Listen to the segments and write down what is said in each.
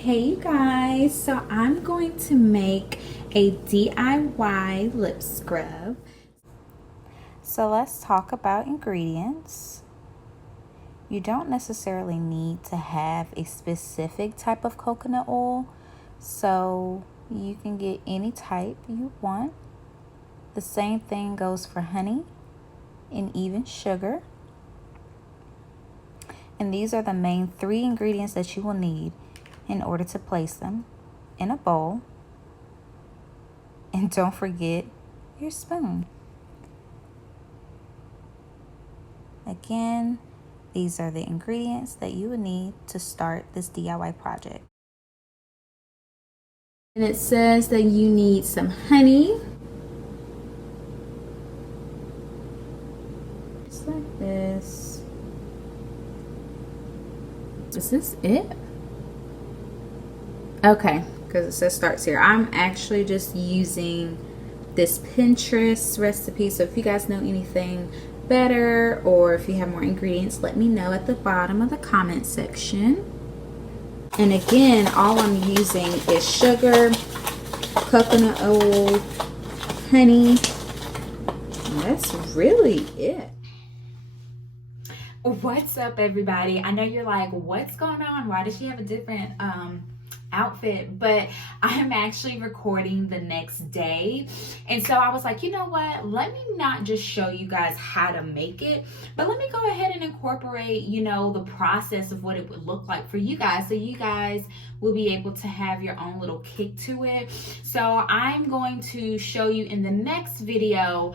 Hey you guys, so I'm going to make a DIY lip scrub. So let's talk about ingredients. You don't necessarily need to have a specific type of coconut oil, so you can get any type you want. The same thing goes for honey and even sugar. And these are the main 3 ingredients that you will need in order to place them in a bowl. And don't forget your spoon. Again, these are the ingredients that you would need to start this DIY project. And it says that you need some honey. Just like this. Is this it? Okay, because it says starts here. I'm actually just using this Pinterest recipe, so if you guys know anything better or if you have more ingredients, let me know at the bottom of the comment section. And again, all I'm using is sugar, coconut oil, honey, and that's really it. What's up, everybody? I know you're like, what's going on? Why does she have a different outfit? But I'm actually recording the next day, and so I was like, you know what, let me not just show you guys how to make it, but let me go ahead and incorporate, you know, the process of what it would look like for you guys, so you guys will be able to have your own little kick to it. So I'm going to show you in the next video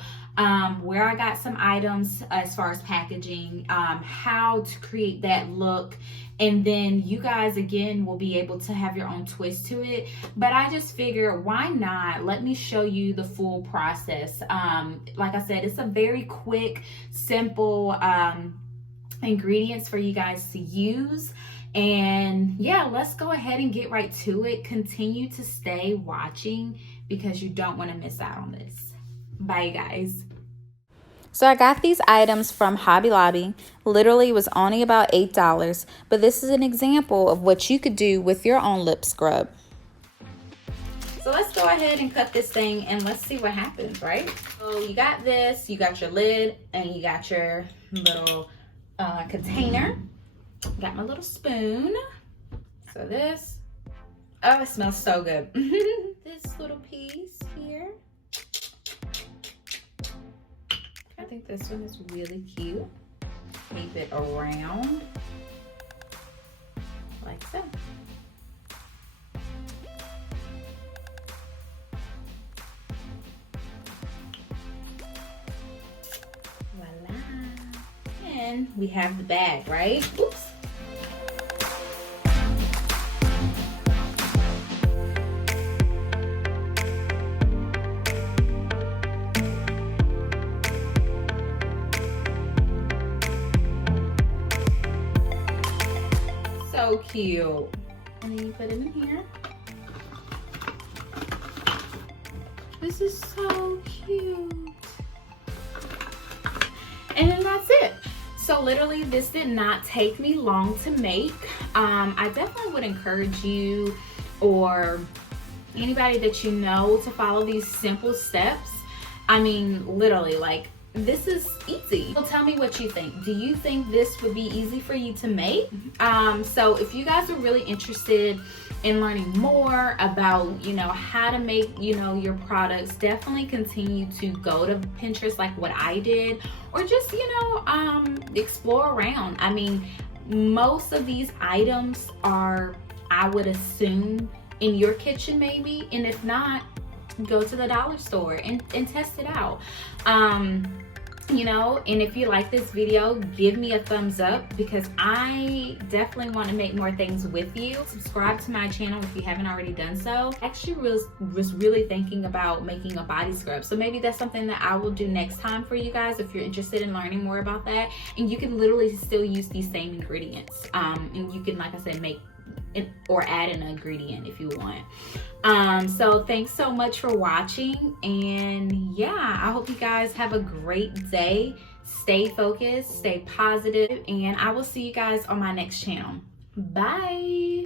where I got some items as far as packaging, how to create that look, and then you guys again will be able to have your own twist to it. But I just figure, why not let me show you the full process. Like I said, it's a very quick, simple ingredients for you guys to use. And yeah, let's go ahead and get right to it. Continue to stay watching because you don't want to miss out on this. Bye, guys. So I got these items from Hobby Lobby. Literally, it was only about $8, but this is an example of what you could do with your own lip scrub. So let's go ahead and cut this thing and let's see what happens, right? So you got this, you got your lid, and you got your little container. Got my little spoon. So this, oh, it smells so good. This little piece here. I think this one is really cute. Keep it around like so. Voila. And we have the bag, right? Oops. So cute. And then you put it in here. This is so cute. And then that's it. So literally this did not take me long to make. I definitely would encourage you or anybody that you know to follow these simple steps. I mean, literally, like, this is easy. So tell me what you think. Do you think this would be easy for you to make? So if you guys are really interested in learning more about, you know, how to make, you know, your products, definitely continue to go to Pinterest like what I did, or just, you know, explore around. I mean, most of these items are, I would assume, in your kitchen maybe, and if not, go to the dollar store and test it out. You know, and if you like this video, give me a thumbs up because I definitely want to make more things with you. Subscribe to my channel if you haven't already done so. Actually was really thinking about making a body scrub, so maybe that's something that I will do next time for you guys if you're interested in learning more about that. And you can literally still use these same ingredients, and you can, like I said, make or add an ingredient if you want. So thanks so much for watching, and yeah, I hope you guys have a great day. Stay focused, stay positive, and I will see you guys on my next channel. Bye.